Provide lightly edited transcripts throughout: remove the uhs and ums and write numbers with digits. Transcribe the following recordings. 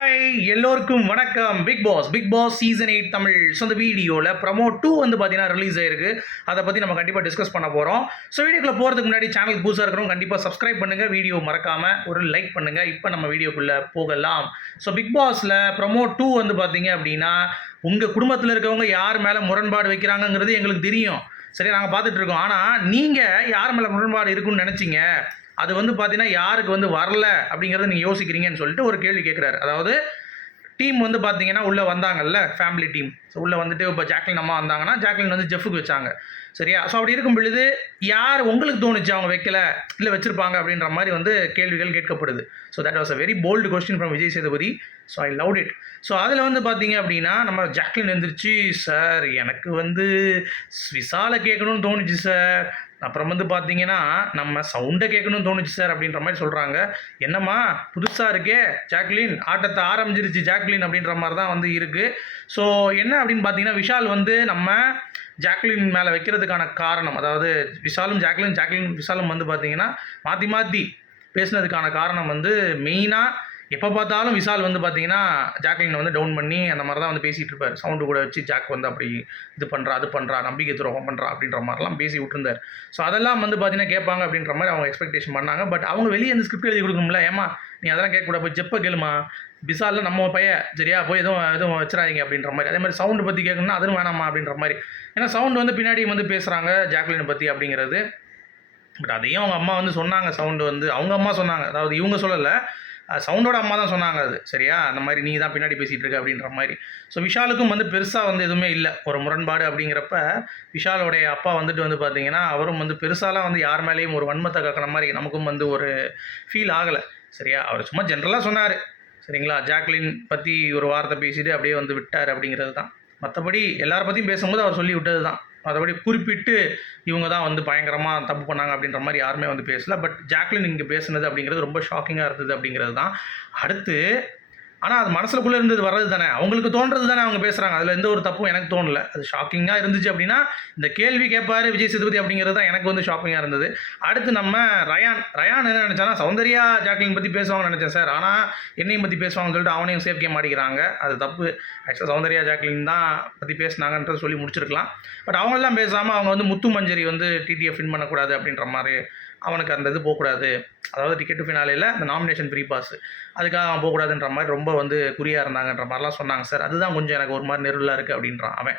எல்லோருக்கும் வணக்கம். Big boss season 8 Tamil. So இந்த வீடியோவில் ப்ரமோ 2 வந்து பார்த்தீங்கன்னா ரிலீஸ் ஆயிருக்கு. அதை பற்றி நம்ம கண்டிப்பாக டிஸ்கஸ் பண்ண போகிறோம். ஸோ வீடியோக்குள்ள போகிறதுக்கு முன்னாடி சேனல் புதுசாக இருக்கிறவங்க கண்டிப்பாக சப்ஸ்கிரைப் பண்ணுங்கள், வீடியோ மறக்காமல் ஒரு லைக் பண்ணுங்கள். இப்போ நம்ம வீடியோக்குள்ளே போகலாம். ஸோ பிக் பாஸில் ப்ரமோ 2 வந்து பார்த்தீங்க அப்படின்னா உங்கள் குடும்பத்தில் இருக்கவங்க யார் மேலே முரண்பாடு வைக்கிறாங்கங்கிறது எங்களுக்கு தெரியும். சரி, நாங்கள் பார்த்துட்டு இருக்கோம். ஆனால் நீங்கள் யார் மேலே முரண்பாடு இருக்குன்னு நினச்சிங்க, அது வந்து பார்த்தீங்கன்னா யாருக்கு வந்து வரல அப்படிங்கிறத நீங்கள் யோசிக்கிறீங்கன்னு சொல்லிட்டு ஒரு கேள்வி கேட்குறாரு. அதாவது டீம் வந்து பார்த்தீங்கன்னா உள்ளே வந்தாங்கல்ல, ஃபேமிலி டீம். ஸோ உள்ளே வந்துட்டு இப்போ ஜாக்லின் அம்மா வந்தாங்கன்னா ஜாக்லின் வந்து ஜெஃபுக்கு வச்சாங்க. சரியா? ஸோ அப்படி இருக்கும் பொழுது யார் உங்களுக்கு தோணுச்சு அவங்க வைக்கல இல்லை வச்சுருப்பாங்க அப்படின்ற மாதிரி வந்து கேள்விகள் கேட்கப்படுது. So that was a very bold question from Vijay Sethupathi. So I loved it. So அதில் வந்து பார்த்தீங்க அப்படின்னா நம்ம ஜாக்லின் எழுந்திரிச்சு, சார் எனக்கு வந்து விசாலை கேட்கணும்னு தோணுச்சு சார், அப்புறம் வந்து பார்த்தீங்கன்னா நம்ம சவுண்டை கேட்கணும்னு தோணுச்சு சார் அப்படின்ற மாதிரி சொல்கிறாங்க. என்னம்மா புதுசாக இருக்கே ஜாக்லின், ஆட்டத்தை ஆரம்பிச்சிருச்சு ஜாக்லின் அப்படின்ற மாதிரி தான் வந்து இருக்குது. ஸோ என்ன அப்படின்னு பார்த்தீங்கன்னா விஷால் வந்து நம்ம ஜாக்லின் மேலே வைக்கிறதுக்கான காரணம், அதாவது விஷாலும் ஜாக்லின் விஷாலும் வந்து பார்த்தீங்கன்னா மாற்றி மாற்றி பேசுனதுக்கான காரணம் வந்து மெயினாக எப்போ பார்த்தாலும் விஷால் வந்து பார்த்தீங்கன்னா ஜாக்லினை வந்து டவுன் பண்ணி அந்த மாதிரி தான் வந்து பேசிகிட்டு இருப்பார். சவுண்டு கூட வச்சு ஜாக் வந்து அப்படி இது பண்ணுறா அது பண்ணுறா நம்பிக்கை துரோகம் பண்ணுறா அப்படின்ற மாதிரிலாம் பேசி விட்டுருந்தார். ஸோ அதெல்லாம் வந்து பார்த்தீங்கன்னா கேட்பாங்க அப்படின்ற மாதிரி அவங்க எக்ஸ்பெக்டேஷன் பண்ணாங்க. பட் அவங்க வெளியே அந்த ஸ்கிரிப்ட் எழுதி கொடுக்கணும்ல, ஏமா நீ அதெல்லாம் கேட்கக்கூடாது, போய் ஜெப்பை கேளுமா, விஷாலில் நம்ம பையன் சரியா, போய் எதுவும் வச்சிடாதீங்க அப்படின்ற மாதிரி. அதே மாதிரி சவுண்டு பற்றி கேட்கணும்னா அதுவும் வேணாமா அப்படின்ற மாதிரி. ஏன்னா சவுண்டு வந்து பின்னாடி வந்து பேசுகிறாங்க ஜாக்லினை பற்றி அப்படிங்கிறது. பட் அதையும் அவங்க அம்மா வந்து சொன்னாங்க. சவுண்டு வந்து அவங்க அம்மா சொன்னாங்க, அதாவது இவங்க சொல்லலை, சவுண்டோட அம்மா தான் சொன்னாங்க அது. சரியா? அந்த மாதிரி நீ தான் பின்னாடி பேசிகிட்டு இருக்க அப்படின்ற மாதிரி. ஸோ விஷாலுக்கும் வந்து பெருசாக வந்து எதுவுமே இல்லை ஒரு முரண்பாடு அப்படிங்கிறப்ப. விஷாலோடைய அப்பா வந்துட்டு வந்து பார்த்தீங்கன்னா அவரும் வந்து பெருசாலாம் வந்து யார் மேலேயும் ஒரு வன்மத்தை காக்கிற மாதிரி நமக்கும் வந்து ஒரு ஃபீல் ஆகலை. சரியா? அவர் சும்மா ஜென்ரலாக சொன்னார். சரிங்களா? ஜாக்லின் பற்றி ஒரு வார்த்தை பேசிட்டு அப்படியே வந்து விட்டார் அப்படிங்கிறது தான். மற்றபடி எல்லாரை பற்றியும் பேசும்போது அவர் சொல்லி விட்டது தான். மற்றபடி குறிப்பிட்டு இவங்க தான் வந்து பயங்கரமாக தப்பு பண்ணாங்க அப்படின்ற மாதிரி யாருமே வந்து பேசல. பட் ஜாக்லின் இங்கே பேசுனது அப்படிங்கிறது ரொம்ப ஷாக்கிங்காக இருந்தது அப்படிங்கிறது தான். அடுத்து ஆனால் அது மனசுக்குள்ளே இருந்தது வர்றது தானே, அவங்களுக்கு தோன்றது தானே அவங்க பேசுகிறாங்க. அதில் எந்த ஒரு தப்பும் எனக்கு தோணலை. அது ஷாக்கிங்காக இருந்துச்சு அப்படின்னா இந்த கேள்வி கேட்பார் விஜய் சேதுபதி அப்படிங்கிறது தான் எனக்கு வந்து ஷாக்கிங்காக இருந்தது. அடுத்து நம்ம ரயான் என்ன நினச்சானா, சௌந்தர்யா ஜாக்லின் பற்றி பேசுவாங்கன்னு நினச்சேன் சார், ஆனால் என்னையும் பற்றி பேசுவாங்கன்னு சொல்லிட்டு அவனையும் சேஃப் கேம் மாட்டிக்கிறாங்க. அது தப்பு. ஆக்சுவலாக சௌந்தர்யா ஜாக்லின் தான் பற்றி பேசினாங்கன்றது சொல்லி முடிச்சிருக்கலாம். பட் அவங்களெல்லாம் பேசாமல் அவங்க வந்து முத்து மஞ்சரி வந்து டிடிஎஃப் வின் பண்ணக்கூடாது அப்படின்ற மாதிரி, அவனுக்கு அந்த இது போகக்கூடாது, அதாவது டிக்கெட்டு ஃபினாலேயில் அந்த நாமினேஷன் ஃப்ரீ பாஸ் அதுக்காக அவன் போகக்கூடாதுன்ற மாதிரி ரொம்ப வந்து குறியாக இருந்தாங்கன்ற மாதிரிலாம் சொன்னாங்க சார். அதுதான் கொஞ்சம் எனக்கு ஒரு மாதிரி நெருளாக இருக்குது அப்படின்றான் அவன்.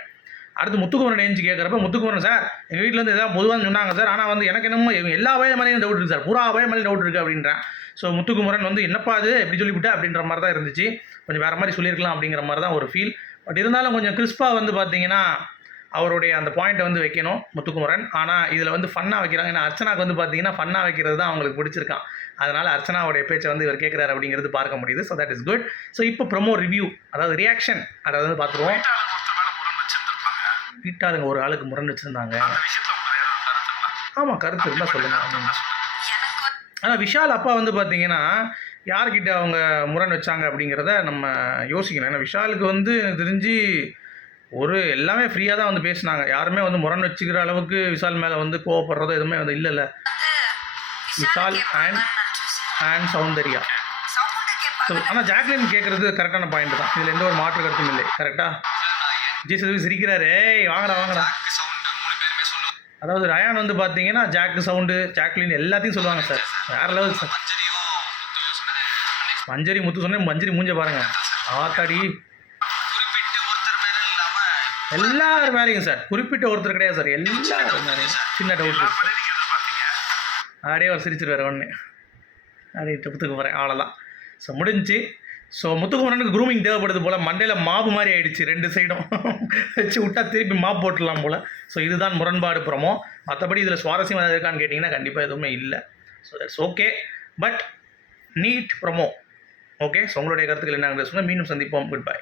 அடுத்து முத்துக்குமரன் எழுந்து கேட்குறப்ப, முத்துக்குமரன் சார் எங்கள் வீட்டில் வந்து எதாவது பொதுவாக சொன்னாங்க சார், ஆனால் வந்து எனக்கு என்னமோ எல்லா வய மேலேயும் டவுட் இருக்குது சார், பூரா வய மேலேயும் டவுட் இருக்குது அப்படின்றான். ஸோ முத்துக்குமரன் வந்து என்னப்பா அது எப்படி சொல்லிவிட்டா அப்படின்ற மாதிரி தான் இருந்துச்சு. கொஞ்சம் வேறு மாதிரி சொல்லியிருக்கலாம் அப்படிங்கிற மாதிரி தான் ஒரு ஃபீல். பட் இருந்தாலும் கொஞ்சம் கிறிஸ்பாக வந்து பார்த்தீங்கன்னா அவருடைய அந்த பாயிண்ட்டை வந்து வைக்கணும் முத்துக்குமரன். ஆனால் இதில் வந்து ஃபன்னாக வைக்கிறாங்க. ஏன்னா அர்ச்சனாவுக்கு வந்து பார்த்தீங்கன்னா ஃபன்னாக வைக்கிறது தான் அவங்களுக்கு பிடிச்சிருக்கான். அதனால் அர்ச்சனாவுடைய பேச்சை வந்து இவர் கேட்குறாரு அப்படிங்கிறது பார்க்க முடியுது. So that is good. So இப்போ ப்ரொமோ ரிவ்யூ, அதாவது ரியாக்ஷன், அதை வந்து பார்த்துருவோம். வீட்டாளுங்க ஒரு ஆளுக்கு முரண் வச்சுருந்தாங்க. ஆமாம், கருத்து இருந்தால் சொல்லுங்கள் அப்படின்னு. ஆனால் விஷால் அப்பா வந்து பார்த்தீங்கன்னா யார்கிட்ட அவங்க முரண் வச்சாங்க அப்படிங்கிறத நம்ம யோசிக்கணும். ஏன்னா விஷாலுக்கு வந்து எனக்கு தெரிஞ்சு ஒரு எல்லாமே ஃப்ரீயாக தான் வந்து பேசினாங்க. யாருமே வந்து முரண் வச்சுக்கிற அளவுக்கு விஷால் மேலே வந்து கோவப்படுறதோ எதுவுமே வந்து இல்லைல்ல. விஷால் அண்ட் சௌந்தர்யா. ஸோ ஆனால் ஜாக்லின் கேட்குறது கரெக்டான பாயிண்ட் தான். இதில் எந்த ஒரு மாற்று கருத்தும் இல்லை. கரெக்டாக விஜய் சேதுபதி சிரிக்கிறாரு, ஏய் வாங்கடா. அதாவது ரயான் வந்து பார்த்தீங்கன்னா ஜாக்கு சவுண்டு ஜாக்லின் எல்லாத்தையும் சொல்லுவாங்க சார், வேறு லெவல் சார். மஞ்சரி முத்து சொன்னேன், மஞ்சரி மூஞ்ச பாருங்க, ஆத்தாடி எல்லாரும் மேலேயும் சார், குறிப்பிட்ட ஒருத்தர் கிடையாது சார், எல்லாரும் மேலேயும் சின்ன டவுட் இருக்கு. அப்படியே அவர் சிரிச்சிருவார் ஒன்று, அப்படியே முத்துக்கு போகிறேன், அவ்வளோதான். ஸோ முடிஞ்சு. ஸோ முத்துக்குமரனுக்கு க்ரூமிங் தேவைப்படுது போல், மண்டையில் மாவு மாதிரி ஆகிடுச்சு, ரெண்டு சைடும் வச்சு விட்டா திருப்பி மாப் போட்டுடலாம் போல். ஸோ இதுதான் முரண்பாடு ப்ரமோ. மற்றபடி இதில் சுவாரஸ்யம் ஏதாவது இருக்கான்னு கேட்டிங்கன்னா கண்டிப்பாக எதுவுமே இல்லை. So that's okay. But need promo okay. So உங்களுடைய கருத்துக்கள் என்னங்கிறத சொன்னால் மீண்டும் சந்திப்போம். Good by.